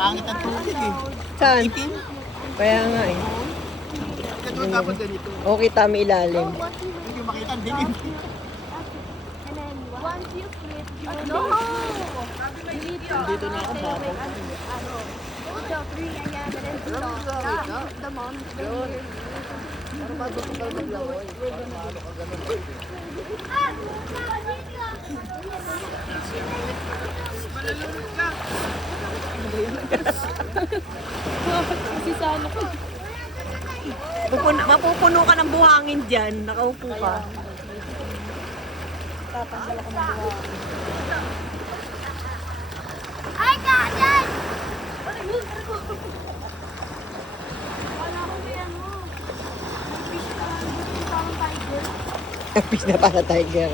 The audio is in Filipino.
Pangit ang tubig eh. Saan? Itim. Kaya nga eh. Ito dapat ganito. Okay, tama ilalim. Hindi makita ang dilim. And then once you flip, you will Dito na ako babaw. the 3 a.m. and then the mom is here. Kasi sana ko. Mapupuno ka ng buhangin dyan. Nakaupo ka. I got it! Fish na para tiger.